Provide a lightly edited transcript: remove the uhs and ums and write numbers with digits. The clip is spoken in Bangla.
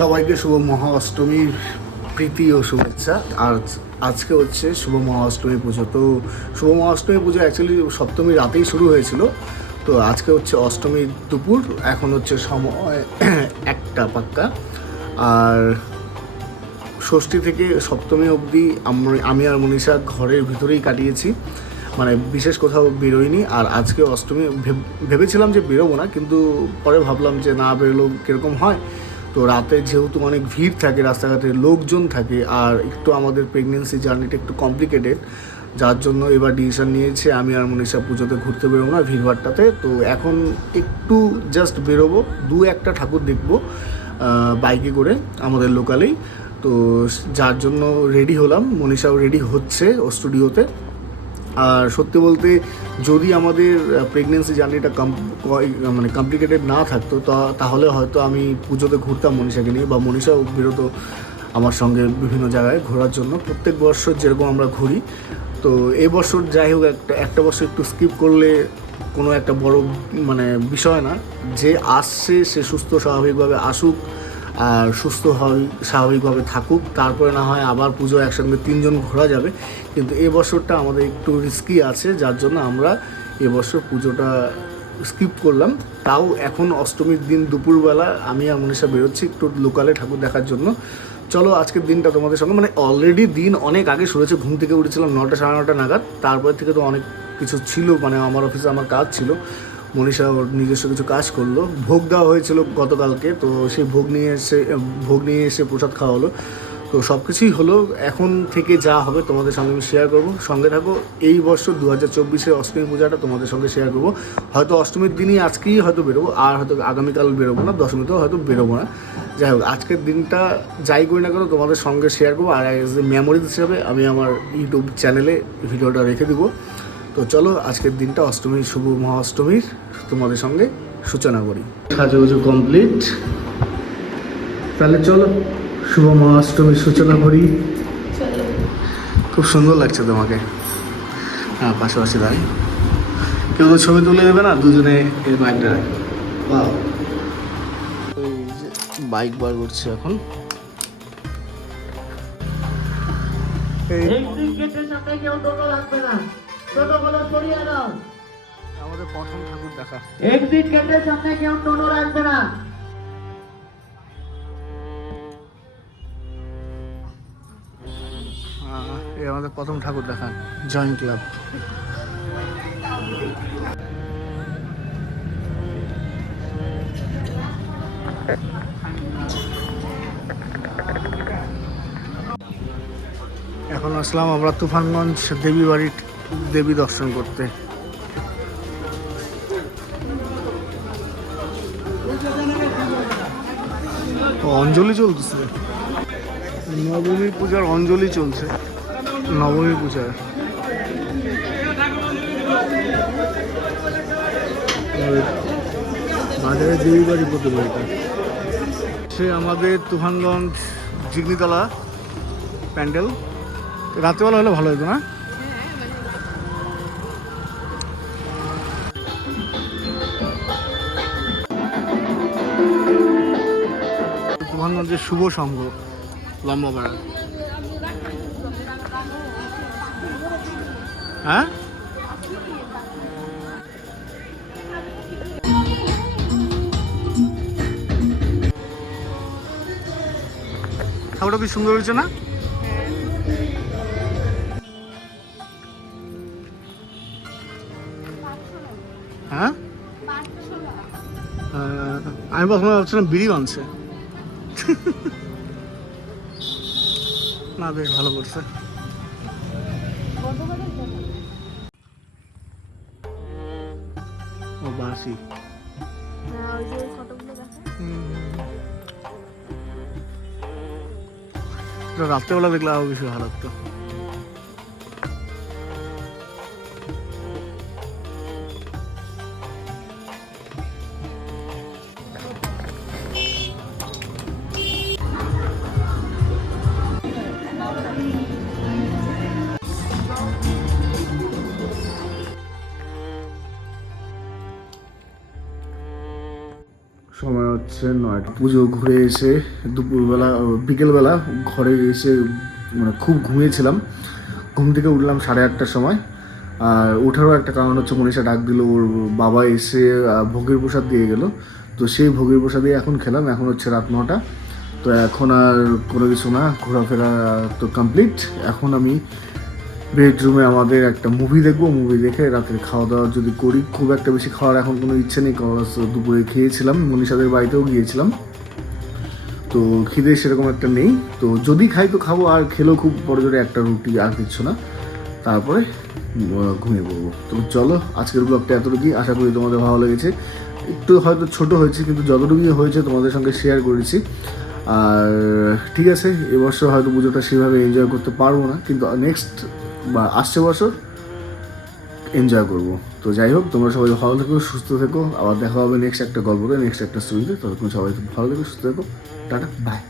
সবাইকে শুভ মহা অষ্টমীর প্রীতি ও শুভেচ্ছা। আর আজকে হচ্ছে শুভ মহা অষ্টমী পুজো। তো শুভ মহা অষ্টমী পুজো অ্যাকচুয়ালি সপ্তমী রাতেই শুরু হয়েছিল। তো আজকে হচ্ছে অষ্টমীর দুপুর, এখন হচ্ছে সময় একটা পাক্কা। আর ষষ্ঠী থেকে সপ্তমী অবধি আমি আর মনীষা ঘরের ভিতরেই কাটিয়েছি, মানে বিশেষ কোথাও বেরোয়নি। আর আজকে অষ্টমী ভেবেছিলাম যে বেরোবো না, কিন্তু পরে ভাবলাম যে না বেরোলেও কীরকম হয়। তো রাতে যেহেতু অনেক ভিড় থাকে, রাস্তাঘাটে লোকজন থাকে, আর একটু আমাদের প্রেগনেন্সি জার্নিটা একটু কমপ্লিকেটেড, যার জন্য এবার ডিসিশন নিয়েছে আমি আর মনীষা পুজোতে ঘুরতে বেরোবো না ভিড়ভাড়টাতে। তো এখন একটু জাস্ট বেরোবো, দু একটা ঠাকুর দেখবো বাইকে করে আমাদের লোকালেই। তো যার জন্য রেডি হলাম, মনীষাও রেডি হচ্ছে ও স্টুডিওতে। আর সত্যি বলতে যদি আমাদের প্রেগনেন্সি জার্নিটা মানে কমপ্লিকেটেড না থাকতো, তাহলে হয়তো আমি পুজোতে ঘুরতাম মনীষাকে নিয়ে, বা মনীষাও বেরোতো আমার সঙ্গে বিভিন্ন জায়গায় ঘোরার জন্য। প্রত্যেক বছর যেরকম আমরা ঘুরি, তো এই বছর যাই হোক একটা বছর একটু স্কিপ করলে কোনো একটা বড় মানে বিষয় না। যে আসছে সে সুস্থ স্বাভাবিকভাবে আসুক, আর সুস্থ স্বাভাবিকভাবে থাকুক, তারপরে না হয় আবার পুজো একসঙ্গে 3 জন ঘোরা যাবে। কিন্তু এ বছরটা আমাদের একটু রিস্কি আছে, যার জন্য আমরা এবছর পুজোটা স্কিপ করলাম। তাও এখন অষ্টমীর দিন দুপুরবেলা আমি আর মনীষা বেরোচ্ছি একটু লোকালে ঠাকুর দেখার জন্য। চলো আজকের দিনটা তোমাদের সঙ্গে, মানে অলরেডি দিন অনেক আগে শুরু হয়েছে। ঘুম থেকে উঠেছিলাম 9টা সাড়ে 9টা নাগাদ। তারপর থেকে তো অনেক কিছু ছিল, মানে আমার অফিসে আমার কাজ ছিল, মনীষা ওর নিজস্ব কিছু কাজ করলো। ভোগ দেওয়া হয়েছিল গতকালকে, তো সেই ভোগ নিয়ে এসে প্রসাদ খাওয়া হলো। তো সব কিছুই হলো। এখন থেকে যা হবে তোমাদের সঙ্গে আমি শেয়ার করবো, সঙ্গে থাকো। এই বছর 2024-এর অষ্টমী পূজাটা তোমাদের সঙ্গে শেয়ার করবো। হয়তো অষ্টমীর দিনই আজকেই হয়তো বেরোবো, আর হয়তো আগামীকাল বেরোবো না, দশমীতেও হয়তো বেরোবো না। যাই হোক, আজকের দিনটা যাই করি না কেন তোমাদের সঙ্গে শেয়ার করবো। আর এজ এ মেমোরিজ হিসাবে আমি আমার ইউটিউব চ্যানেলে ভিডিওটা রেখে দেবো। তো চলো আজকের দিনটা অষ্টমীর শুভ মহা অষ্টমীর তোমাদের সঙ্গে সূচনা করি। সাজুগুজু কমপ্লিট, তাহলে চলো শুভ মহা অষ্টমীর সূচনা করি। খুব সুন্দর লাগছে তোমাকে। হ্যাঁ, পাশাপাশি দাঁড়িয়ে কেউ তো ছবি তুলে দেবে না, দুজনে এই বাইকটা রাখবে। বাইক বার করছে এখন। আমাদের প্রথম ঠাকুর দেখা। এক্সিট গেটের সামনে কেউ টোটো রাখবে না। এই আমাদের প্রথম ঠাকুর দেখা, জয়েন্ট ক্লাব। এখন আসলাম আমরা তুফানগঞ্জ দেবী বাড়ির দেবী দর্শন করতে। অঞ্জলি চলতেছে, নবমী পূজার অঞ্জলি চলছে। নবমী পূজার বাজারে দেবী বাড়ি প্রতিবাড়িটা সে আমাদের তুফানগঞ্জ জিগনিতলা প্যান্ডেল। রাত্রেবেলা হলে ভালো হতো না? তুফানগঞ্জের শুভ সংঘ লম্বাপাড়া। হ্যাঁ, ঠাকুরটা কি সুন্দর হয়েছে না? হ্যাঁ, আমি প্রথমে ভাবছিলাম বিড়ি বানছে। না, বেশ ভালো করছে। ও বাসি রাত্রেবেলা দেখলে আরো বেশি ভালো লাগতো। সময় হচ্ছে 9টা। পুজো ঘুরে এসে দুপুরবেলা বিকেলবেলা ঘরে এসে মানে খুব ঘুমিয়েছিলাম। ঘুম থেকে উঠলাম 8:30টার সময়। আর ওঠারও একটা কারণ হচ্ছে মনীষা ডাক দিল, ওর বাবা এসে ভোগের প্রসাদ দিয়ে গেল। তো সেই ভোগের প্রসাদই এখন খেলাম। এখন হচ্ছে রাত 9টা। তো এখন আর কোনো কিছু না, ঘোরাফেরা তো কমপ্লিট। এখন আমি বেডরুমে আমাদের একটা মুভি দেখবো। মুভি দেখে রাতের খাওয়া দাওয়া যদি করি, খুব একটা বেশি খাওয়ার এখন কোনো ইচ্ছে নেই, কারণ দুপুরে খেয়েছিলাম, মনীষাদের বাড়িতেও গিয়েছিলাম, তো খিদে সেরকম একটা নেই। তো যদি খাই তো খাবো, আর খেলেও খুব বড় জোরে একটা রুটি, আর কিছু না, তারপরে ঘুমিয়ে পড়বো। তো চলো, আজকের ব্লগটা এতটুকুই। আশা করি তোমাদের ভালো লেগেছে। একটু হয়তো ছোট হয়েছে, কিন্তু যতটুকুই হয়েছে তোমাদের সঙ্গে শেয়ার করেছি। আর ঠিক আছে, এবছর হয়তো পুজোটা সেভাবে এনজয় করতে পারবো না, কিন্তু নেক্সট বা আসছে বছর এনজয় করবো। তো যাই হোক, তোমরা সবাই ভালো থেকো, সুস্থ থেকো। আবার দেখা হবে নেক্সট একটা গল্পতে, নেক্সট একটা স্টোরিতে। ততক্ষণ সবাই ভালো থেকো, সুস্থ থেকো। Tata, by.